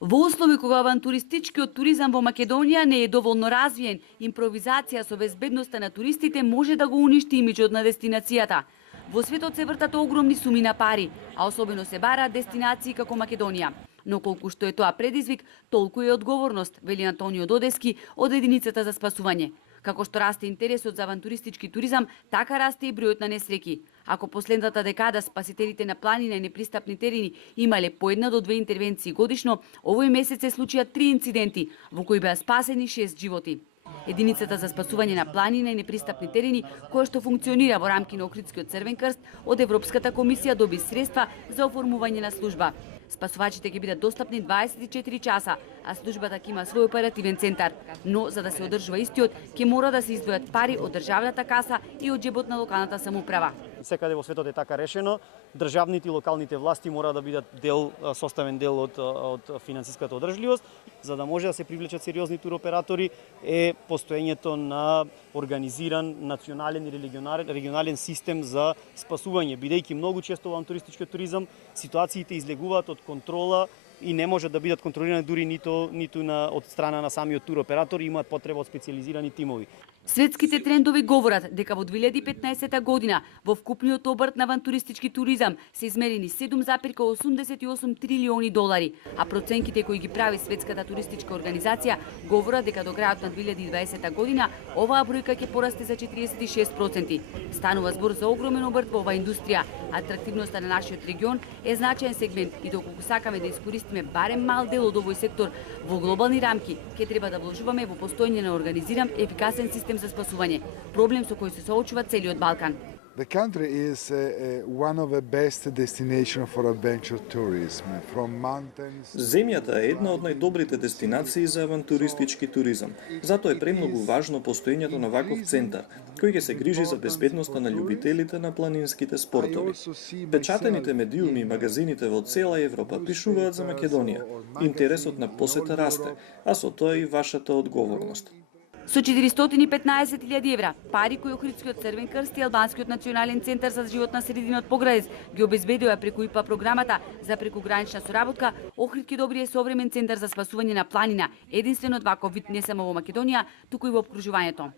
Во услови кога авантуристичкиот туризам во Македонија не е доволно развиен, импровизација со безбедноста на туристите може да го уништи имиџот на дестинацијата. Во светот се вртат огромни суми на пари, а особено се бараат дестинации како Македонија. Но колку што е тоа предизвик, толку е одговорност, вели Антонио Додески од единицата за спасување. Како што расте интересот за авантуристички туризам, така расте и бројот на несреќи. Ако последната декада спасителите на планина и непристапни терени имале по 1 до 2 интервенции годишно, овој месец се случија 3 инциденти, во кои беа спасени 6 животи. Единицата за спасување на планина и непристапни терени, која што функционира во рамки на Охридскиот Црвен крст, од Европската комисија доби средства за оформување на служба. Спасувачите ќе бидат достапни 24 часа, а службата ќе има свој оперативен центар. Но за да се одржува истиот, ќе мора да се издвојат пари од државната каса и од џебот на локалната самоуправа. Секаде во светот е така решено. Државните и локалните власти мора да бидат составен дел од финансиската одржливост. За да може да се привлечат сериозни туроператори е постоењето на организиран национален и регионален систем за спасување, бидејќи многу често во туристичкиот туризам ситуациите излегуваат од контрола и не може да бидат контролирани дури ниту од страна на самиот туроператор, имаат потреба од специјализирани тимови. Светските трендови говорат дека во 2015 година во вкупниот обрт на авантуристички туризам се измерени 7,88 трилиони долари, а проценките кои ги прави Светската туристичка организација говорат дека до крајот на 2020 година оваа бројка ќе порасте за 46%. Станува збор за огромен обрт во оваа индустрија. Атрактивноста на нашиот регион е значаен сегмент и доколку сакаме да искористиме барем мал дел од овој сектор во глобални рамки, ќе треба да вложуваме во постоење на организиран ефикасен систем за спасување, проблем со кој се соочува целиот Балкан. The country is one of the best destinations for adventure tourism, from mountains. Земјата е една од најдобрите дестинации за авантуристички туризам. Затоа е премногу важно постоењето на ваков центар, кој ќе се грижи за безбедноста на љубителите на планинските спортови. Печатените медиуми и магазините во цела Европа пишуваат за Македонија. Интересот на посета расте, а со тоа и вашата одговорност. Со 415.000 евра, пари кои Охридскиот Црвен крст и Албанскиот национален центар за животна средина од Поградец ги обезбедува преку ИПА програмата за прекугранична соработка, Охрид ќе добие современ центар за спасување на планина, единствен од ваков вид не само во Македонија, туку и во опкружувањето.